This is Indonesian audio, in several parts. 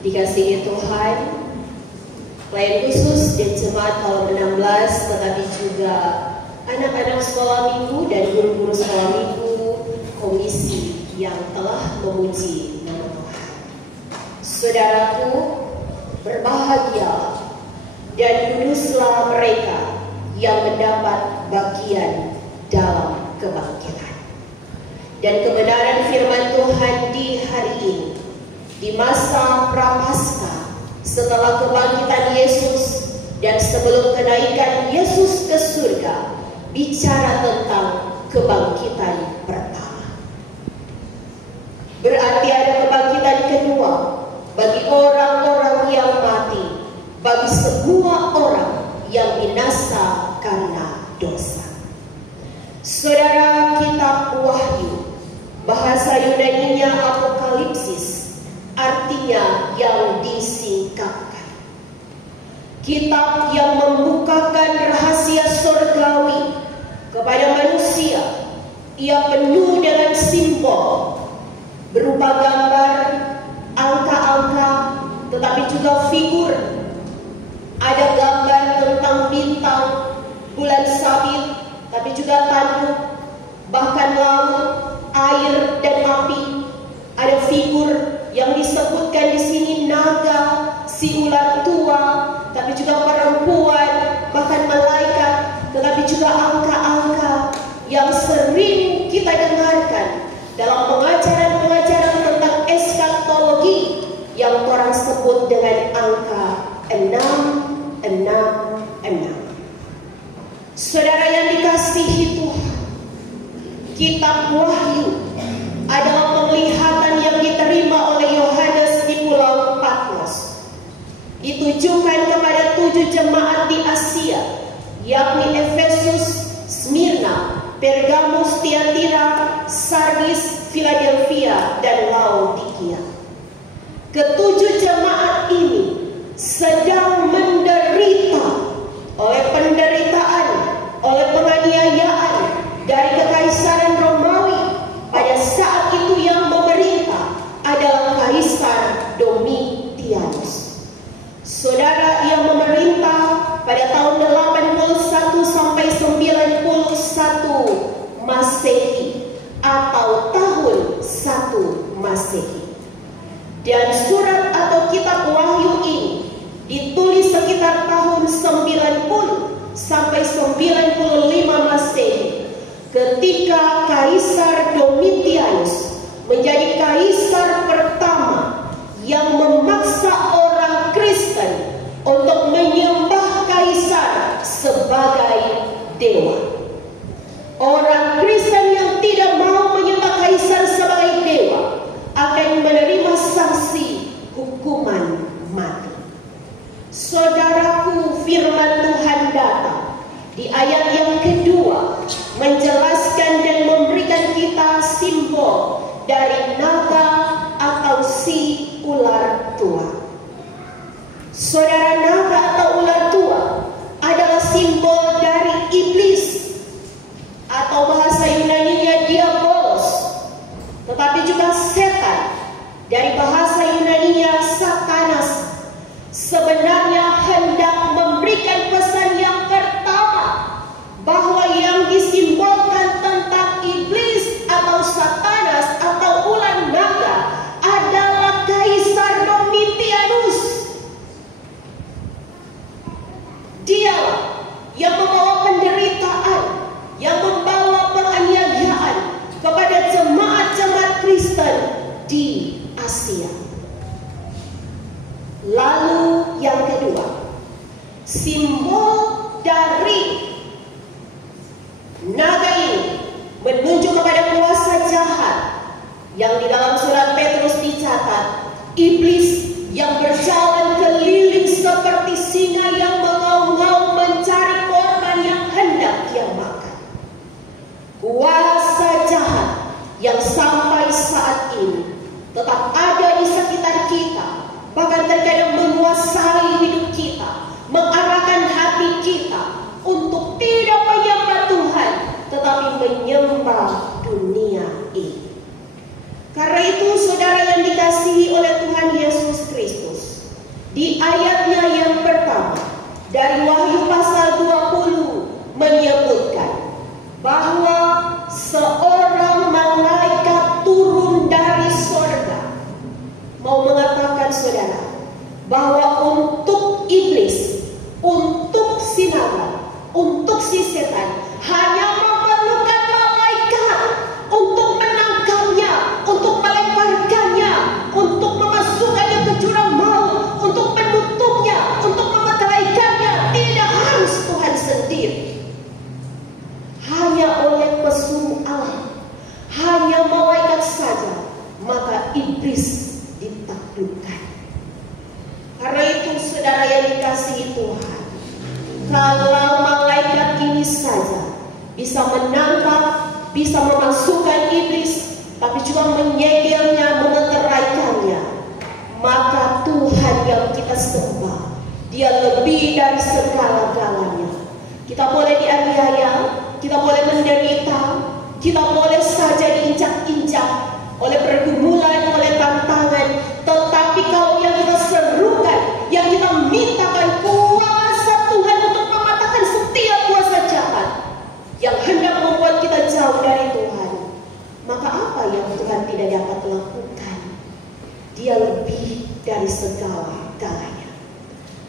Dikasihi Tuhan, pelayan khusus dan jemaat Kolom 16, tetapi juga anak-anak sekolah minggu dan guru-guru sekolah minggu komisi yang telah memuji nama Tuhan. Saudaraku, berbahagia dan kuduslah mereka yang mendapat bagian dalam kebangkitan. Dan kebenaran firman Tuhan di hari ini, di masa Prapaskah, setelah kebangkitan Yesus dan sebelum kenaikan Yesus ke surga, bicara tentang kebangkitan pertama. Berarti ada kebangkitan kedua bagi orang-orang yang mati, bagi semua orang yang binasa karena dosa. Saudara, kitab Wahyu, bahasa Yunaninya Apokalipsis, artinya yang disingkapkan. Kitab yang membukakan rahasia surgawi kepada manusia. Ia penuh dengan simbol berupa gambar, angka-angka, tetapi juga figur. Ada gambar tentang bintang, bulan sabit, tapi juga tanduk, bahkan laut, air dan api. Ada figur yang disebutkan di sini naga, si ular tua, tapi juga perempuan, bahkan malaikat, tetapi juga angka-angka yang sering kita dengarkan dalam pengajaran-pengajaran tentang eskatologi yang orang sebut dengan angka 666. Saudara yang dikasihi Tuhan, kitab Wahyu adalah penglihatan yang diterima oleh Yohanes di Pulau Patmos, ditujukan kepada 7 jemaat di Asia, yakni Efesus, Smyrna, Pergamus, Tiatira, Sardis, Philadelphia, dan Laodikia. Ketujuh jemaat ini sedang menderita oleh penderitaan, oleh penganiayaan dari kekaisaran Romawi. Pada saat itu yang memerintah adalah Kaisar Domitianus. Saudara, yang memerintah pada tahun 81 sampai 91 Masehi atau tahun 1 Masehi. Dan surat atau kitab Wahyu ini ditulis sekitar tahun 90 sampai 95 Masehi, ketika Kaisar Domitianus menjadi kaisar pertama yang memaksa orang Kristen untuk menyembah kaisar sebagai dewa. Orang Kristen yang tidak mau menyembah kaisar sebagai dewa akan menerima sanksi hukuman mati. Saudaraku, firman Tuhan datang di ayat yang kedua menjelaskan dan memberikan kita simbol dari naga atau si ular tua. Saudara, naga atau ular tua adalah simbol dari iblis atau bahasa Yunaninya diabolos, tetapi juga setan, dari bahasa Yunaninya satanas. Sebenarnya hendak memberikan pesan yang pertama, bahwa yang disimbolkan tentang iblis atau satanas atau ular naga adalah Kaisar Domitianus. Dialah yang membawa penderitaan, yang membawa penganiayaan kepada jemaat-jemaat Kristen di Asia. Lalu yang kedua, simbol dari naga ini menunjuk kepada kuasa jahat yang di dalam surat Petrus dicatat, iblis yang berjalan keliling seperti singa yang mengaum-ngaum mencari korban yang hendak dia makan. Kuasa jahat yang sampai saat ini tetap ada di sekitar kita, bahkan terkadang menguasai hidup kita, mengarahkan hati kita untuk tidak menyembah Tuhan, tetapi menyembah dunia ini. Karena itu, saudara yang dikasihi oleh Tuhan Yesus, mau mengatakan saudara, bahwa untuk iblis, untuk si naga, untuk si setan hanya memerlukan malaikat untuk menangkalnya, untuk melemparkannya, untuk memasukkannya ke jurang maut, untuk menutupnya, untuk memeteraikannya. Tidak harus Tuhan sendiri. Hanya oleh pesuruh Allah, hanya malaikat saja, maka iblis ditaklukkan. Karena itu saudara yang dikasihi Tuhan, kalau malaikat ini saja bisa menangkap, bisa memasukkan iblis, tapi juga menyegelnya, memeteraikannya, maka Tuhan yang kita sembah, Dia lebih dari segala-galanya. Kita boleh dianiaya, kita boleh menderita, kita boleh saja diinjak-injak oleh pergumulan, oleh tantangan, tetapi kalau yang kita serukan, yang kita mintakan kuasa Tuhan untuk mematahkan setiap kuasa jahat yang hendak membuat kita jauh dari Tuhan, maka apa yang Tuhan tidak dapat lakukan? Dia lebih dari segala-galanya.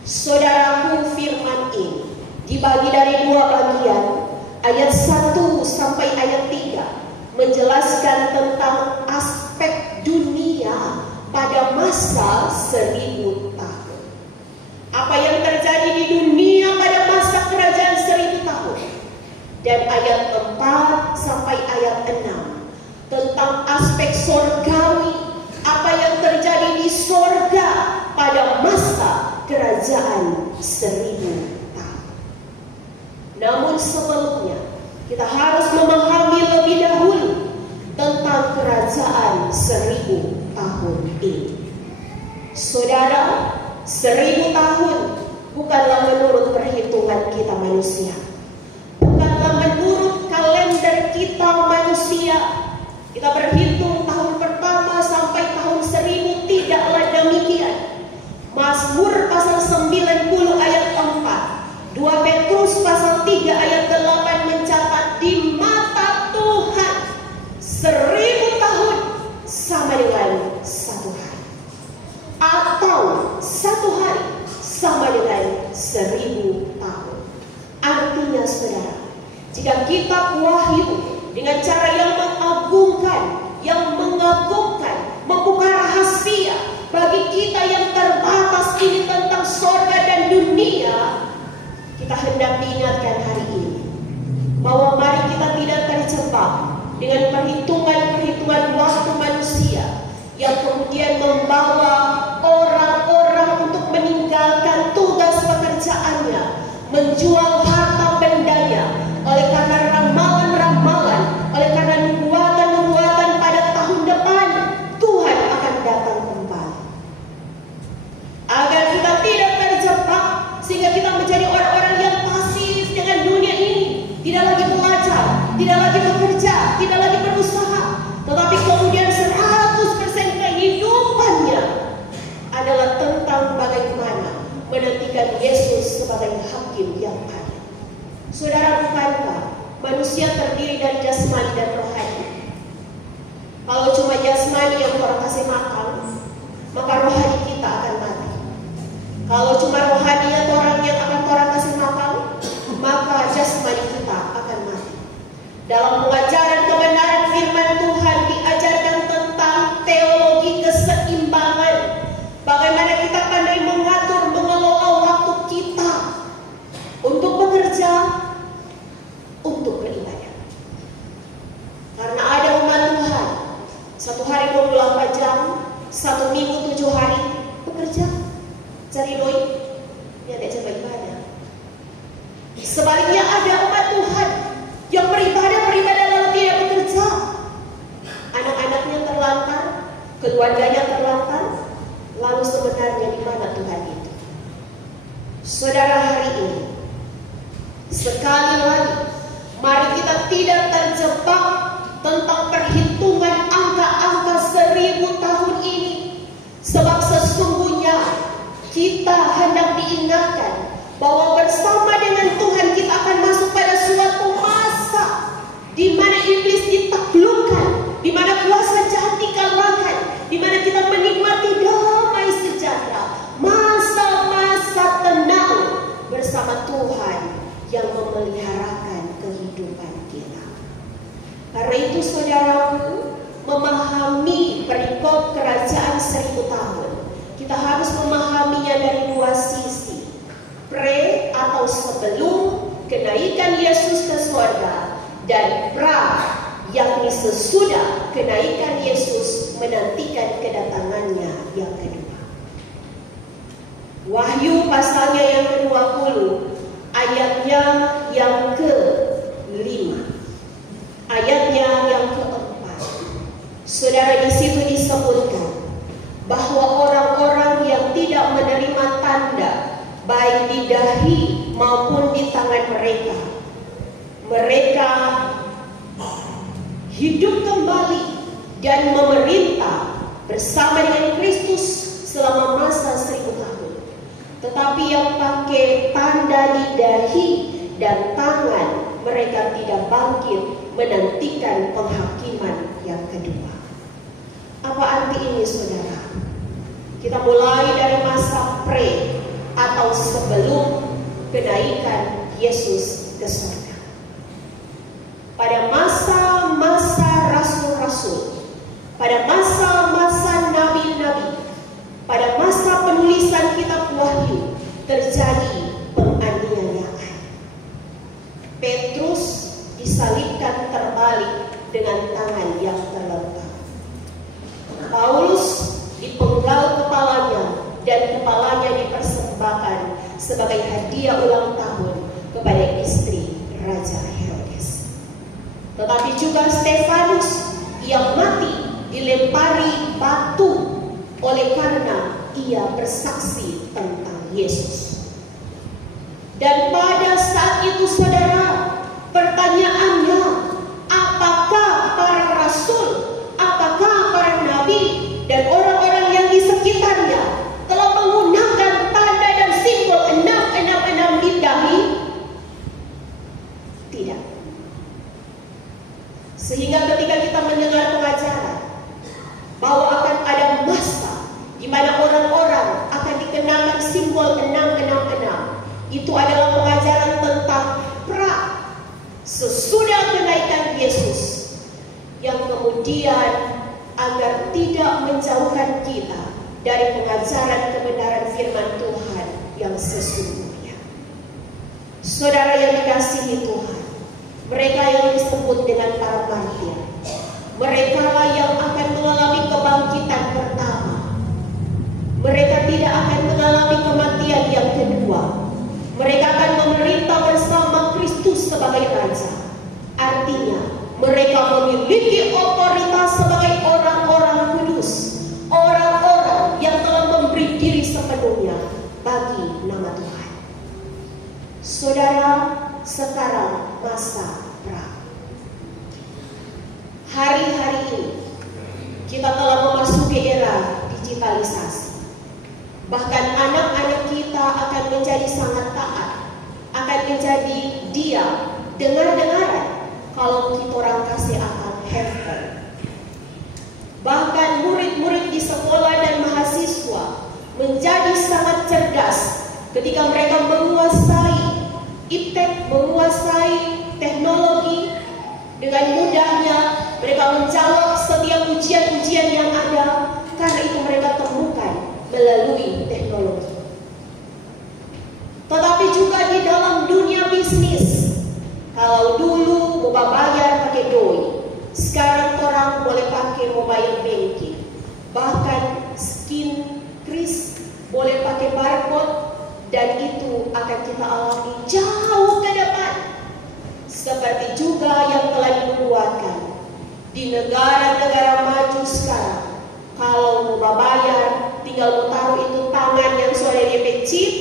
Saudaraku, firman ini dibagi dari dua bagian, ayat 1 sampai ayat 3 menjelaskan tentang aspek dunia pada masa 1000 tahun. Apa yang terjadi di dunia pada masa kerajaan 1000 tahun. Dan ayat 4 sampai ayat 6 tentang aspek sorgawi, apa yang terjadi di sorga pada masa kerajaan 1000 tahun. Namun sebelumnya kita harus memahami lebih dahulu tentang kerajaan 1000 tahun ini. Saudara, 1000 tahun bukanlah menurut perhitungan kita manusia, bukanlah menurut kalender kita manusia. Kita berhitung tahun pertama sampai tahun 1000, tidaklah demikian. Mazmur pasal 90 ayat 4, 2 Petrus pasal 3 ayat 8 mencatat, di mata Tuhan 1000 tahun sama dengan 1 hari, atau 1 hari sama dengan 1000 tahun. Artinya saudara, jika kitab Wahyu dengan cara yang mengagumkan, membuka rahasia bagi kita yang terbatas ini tentang sorga dan dunia, kita hendak diingatkan hari ini bahwa mari kita tidak terjebak dengan perhitungan-perhitungan waktu manusia yang kemudian membawa orang-orang untuk meninggalkan tugas pekerjaannya, menjual harta bendanya, oleh karena ramalan-ramalan, oleh karena nubuatan-nubuatan pada tahun depan Tuhan akan datang kembali. Agar kita tidak terjebak sehingga kita menjadi orang-orang yang pasif dengan dunia ini, tidak lagi belajar, tidak lagi bekerja, tidak lagi berusaha, tetapi kemudian 100% kehidupannya adalah tentang bagaimana menantikan Yesus sebagai hakim yang adil. Saudara, bukankah manusia terdiri dari jasmani dan rohani? Kalau cuma jasmani yang orang kasih makan, maka rohani kita akan mati. Kalau cuma rohani yang orang kasih makan, maka jasmani kita akan mati. Dalam pengajaran kebenaran firman Tuhan diajarkan tentang teologi keseimbangan, bagaimana kita pandai mengatur, mengelola waktu kita untuk bekerja, untuk beribadah. Karena ada umat Tuhan, 1 hari 24 jam, 1 minggu 7 hari bekerja, cari duit, dia tidak coba ibadah. Sebaliknya ada umat Tuhan yang beribadah lalu tidak bekerja. Anak-anaknya terlantar, keluarganya terlantar, lalu sebenarnya di mana Tuhan itu? Saudara, hari ini sekali lagi, mari kita tidak terjebak tentang perhitungan angka-angka 1000 tahun ini. Sebab sesungguhnya kita hendak diingatkan bahwa bersama dengan Tuhan kita akan masuk pada suatu masa di mana iblis ditaklukkan, di mana kuasa jahat dikalahkan, di mana kita menikmati damai kita harus memahaminya dari dua sisi. Pre atau sebelum kenaikan Yesus ke surga, dan pra, yakni sesudah kenaikan Yesus menantikan kedatangannya yang kedua. Wahyu pasalnya yang ke-20, ayatnya yang ke-5, ayatnya yang ke-4. Saudara, di situ disebutkan bahwa orang-orang yang tidak menerima tanda baik di dahi maupun di tangan mereka, mereka hidup kembali dan memerintah bersama dengan Kristus selama masa 1000 tahun. Tetapi yang pakai tanda di dahi dan tangan, mereka tidak bangkit menantikan penghakiman yang kedua. Apa arti ini, saudara? Kita mulai dari masa pre atau sebelum kenaikan Yesus ke surga. Pada masa-masa rasul-rasul, pada masa-masa nabi-nabi, pada masa penulisan kitab Wahyu, terjadi penganiayaan. Petrus disalibkan terbalik dengan tangan yang terlentang. Paulus dipenggal kepalanya dan kepalanya dipersembahkan sebagai hadiah ulang tahun kepada istri Raja Herodes. Tetapi juga Stefanus yang mati dilempari batu oleh karena ia bersaksi tentang Yesus. Dan pada saat itu, saudara, pertanyaannya, apakah para rasul, apakah para nabi dan orang-orang yang di sekitarnya telah menggunakan tanda dan simbol 666 di dahi? Tidak. Sehingga ketika kita mendengar pengajaran bahwa akan ada masa di mana orang-orang akan dikenakan simbol 666, itu adalah pengajaran tentang pra, sesudah kenaikan Yesus, yang kemudian agar tidak menjauhkan kita dari pengajaran kebenaran firman Tuhan yang sesungguhnya. Saudara yang dikasihi Tuhan, mereka yang disebut dengan para martir, mereka lah yang akan mengalami kebangkitan pertama. Mereka tidak akan mengalami kematian yang kedua. Mereka akan memerintah bersama Kristus sebagai Raja. Artinya, mereka memiliki otoritas sebagai orang-orang kudus, orang-orang yang telah memberi diri sepenuhnya bagi nama Tuhan. Saudara, sekarang masa pra. Hari-hari ini kita telah memasuki era digitalisasi. Bahkan anak-anak kita akan menjadi sangat taat, akan menjadi diam, dengar-dengaran kalau kita orang kasih akan handphone. Bahkan murid-murid di sekolah dan mahasiswa menjadi sangat cerdas ketika mereka menguasai iptek, menguasai teknologi. Dengan mudahnya mereka menjawab setiap ujian-ujian yang ada, karena itu mereka temukan melalui teknologi. Tetapi juga di dalam dunia bisnis, kalau dulu mau bayar pakai doi, sekarang orang boleh pakai mobile banking. Bahkan skin kris boleh pakai barcode, dan itu akan kita alami jauh ke depan. Seperti juga yang telah dibuatkan di negara-negara maju sekarang. Kalau mau bayar, tinggal taruh itu tangan yang sudah DP chip,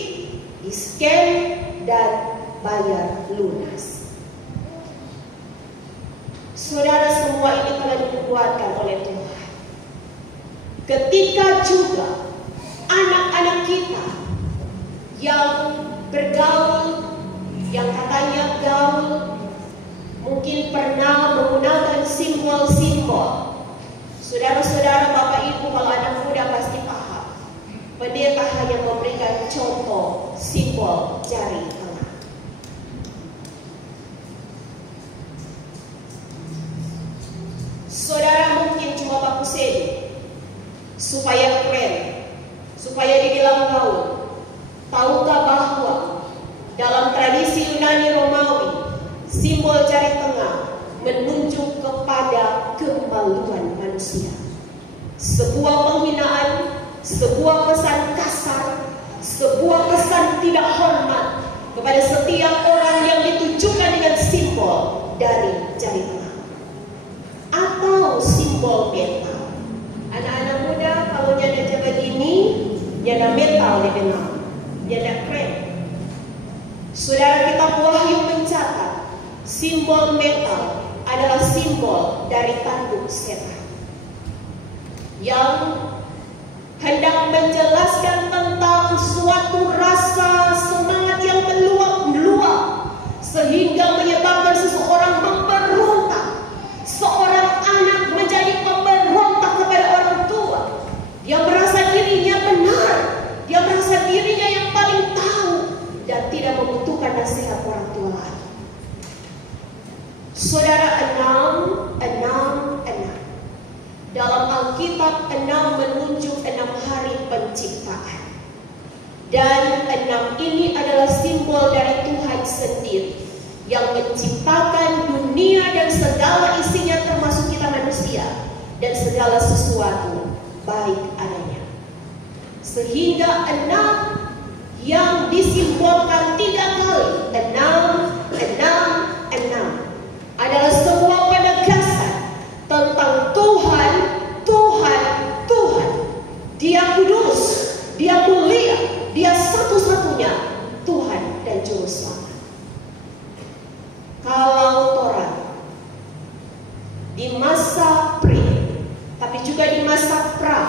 di scan dan bayar lunas. Saudara, semua ini telah dibuatkan oleh Tuhan. Ketika juga anak-anak kita yang bergaul, yang katanya gaul, mungkin pernah menggunakan simbol-simbol. Saudara-saudara, Bapak Ibu, kalau anak muda pasti paham. Pendeta hanya memberikan contoh simbol jari tengah. Saudara mungkin cuma baku sede supaya keren, supaya sebuah pesan kasar, sebuah pesan tidak hormat kepada setiap orang yang ditujukan dengan simbol dari jari tengah atau simbol metal. Anak-anak muda, kalau nyanda jaga gini, nyanda metal di benang, nyanda keren. Saudara, kita Wahyu mencatat simbol metal adalah simbol dari tanduk setan yang hendak menjelaskan tentang suatu rasa semangat yang meluap-meluap sehingga menyebabkan seseorang memberontak. Seorang anak menjadi pemberontak kepada orang tua. Dia merasa dirinya benar, dia merasa dirinya yang paling tahu dan tidak membutuhkan nasihat orang tua lagi. Saudara, 6. Dalam Alkitab 6 menunjuk 6 hari penciptaan. Dan 6 ini adalah simbol dari Tuhan sendiri yang menciptakan dunia dan segala isinya, termasuk kita manusia dan segala sesuatu baik adanya. Sehingga 6 yang disimbolkan 3 kali, 6 adalah sebuah penegasan tentang Tuhan. Dia kudus, Dia mulia, Dia satu-satunya Tuhan dan Juru Selamat. Kalau Torah di masa pre, tapi juga di masa pra,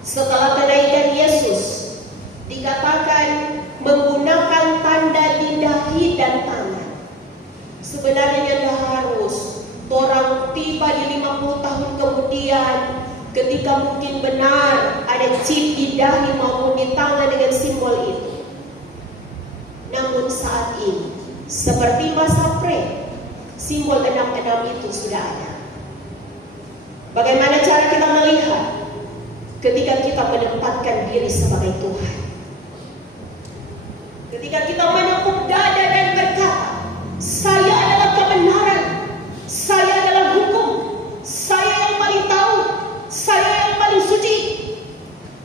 setelah kenaikan Yesus, dikatakan menggunakan tanda di dahi dan tangan. Sebenarnya tidak harus orang tiba di 50 tahun kemudian, ketika mungkin benar ada chip di dahi maupun di tangan dengan simbol itu. Namun saat ini, seperti masa pre, simbol 6 itu sudah ada. Bagaimana cara kita melihat ketika kita menempatkan diri sebagai Tuhan? Ketika kita menepuk dada dan berkata, saya adalah kebenaran, saya adalah hukum, saya yang paling tahu, saya yang paling suci.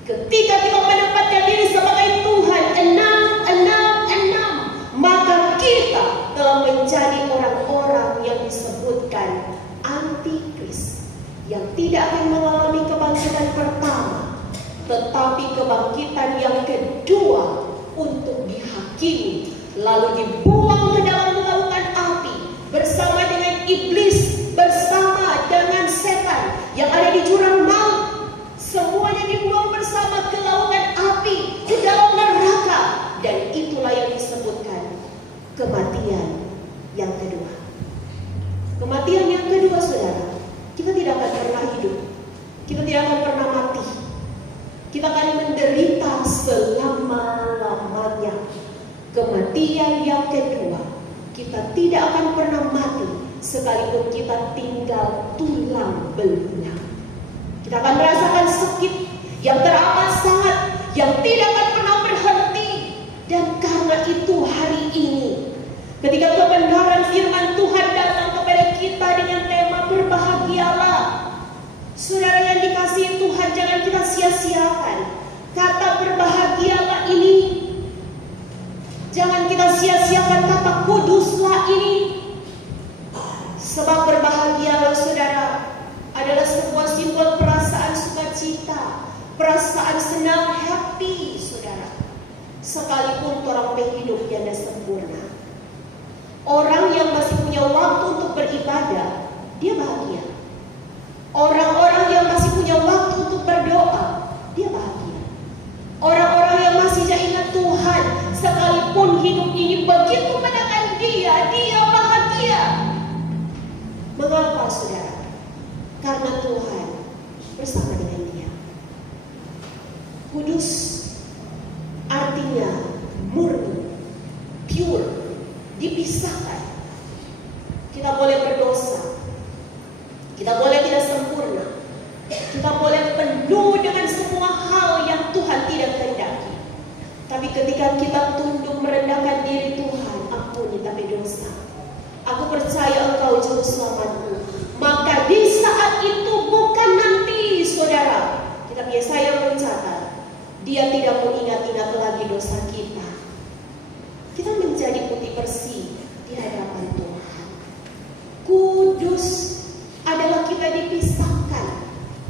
Ketika kita menempatkan diri sebagai Tuhan, 6, maka kita telah menjadi orang-orang yang disebutkan antikris, yang tidak akan mengalami kebangkitan pertama, tetapi kebangkitan yang kedua untuk dihakimi, lalu dibuang ke dalam lautan api bersama dengan iblis, bersama dengan setan yang ada di jurang maut. Semuanya dibuang bersama ke lautan api, di dalam neraka. Dan itulah yang disebutkan kematian yang kedua. Kematian yang kedua, saudara, kita tidak akan pernah hidup, kita tidak akan pernah mati. Kita akan menderita selama-lamanya. Kematian yang kedua, kita tidak akan pernah mati sekalipun kita tinggal tulang belulang. Kita akan merasakan sakit yang teramat sangat, yang tidak akan pernah berhenti. Dan karena itu hari ini, ketika kebenaran firman Tuhan datang kepada kita dengan tema berbahagialah, saudara yang dikasihi Tuhan, jangan kita sia-siakan kata berbahagialah ini. Jangan kita sia-siakan kata kuduslah ini. Sebab berbahagialah, saudara, adalah sebuah simbol perasaan sukacita, perasaan senang, happy, saudara. Sekalipun orang hidup yang sempurna, orang yang masih punya waktu untuk beribadah, dia bahagia. Orang-orang yang masih punya waktu untuk berdoa, dia bahagia. Orang-orang yang masih ingat Tuhan, sekalipun hidup ini begitu menekan dia, dia bahagia. Mengapa, saudara? Karena Tuhan bersama dengan dia. Kudus artinya murni, pure, dipisahkan. Kita boleh berdosa, kita boleh tidak sempurna, kita boleh penuh dengan semua hal yang Tuhan tidak kehendaki. Tapi ketika kita tunduk merendahkan diri, Tuhan, ampuni tapi dosa, aku percaya Engkau juru selamatku, maka di saat itu bukan nanti, saudara. Kita biasa yang mencatat Dia tidak mengingat-ingat lagi dosa kita. Kita menjadi putih bersih di hadapan Tuhan. Kudus adalah kita dipisahkan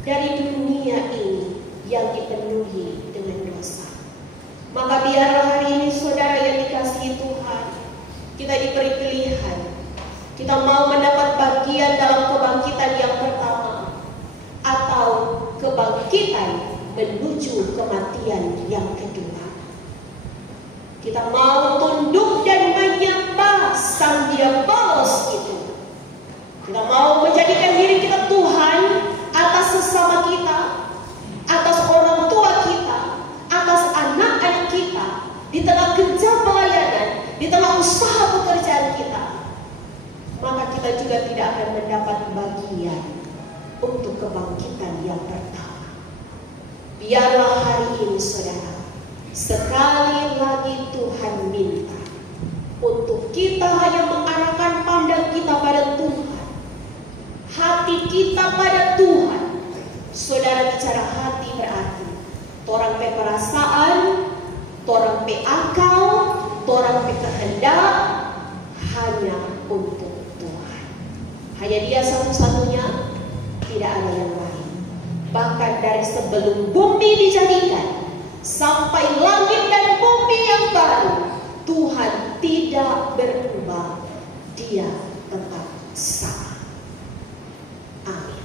dari dunia ini yang dipenuhi dengan dosa. Maka biarlah hari ini saudara yang dikasihi Tuhan, kita diberi pilihan. Kita mau mendapat bagian dalam kebangkitan yang pertama, atau kebangkitan menuju kematian yang kedua. Kita mau tunduk dan menyembah sang Dia Baos itu. Kita mau menjadikan diri kita Tuhan atas sesama kita, atas orang tua kita, atas anak-anak kita, di tengah kerja pelayanan, di tengah usaha pekerjaan kita. Maka kita juga tidak akan mendapat bagian untuk kebangkitan yang pertama. Biarlah hari ini saudara, sekali lagi Tuhan minta untuk kita hanya mengarahkan pandang kita pada Tuhan, hati kita pada Tuhan. Saudara bicara hati berarti torang pe perasaan, torang pe akal, torang pe kehendak hanya untuk Tuhan. Hanya Dia satu-satunya, tidak ada yang lain. Bahkan dari sebelum bumi dijadikan sampai langit dan bumi yang baru, Tuhan tidak berubah. Dia tetap sama. Amin.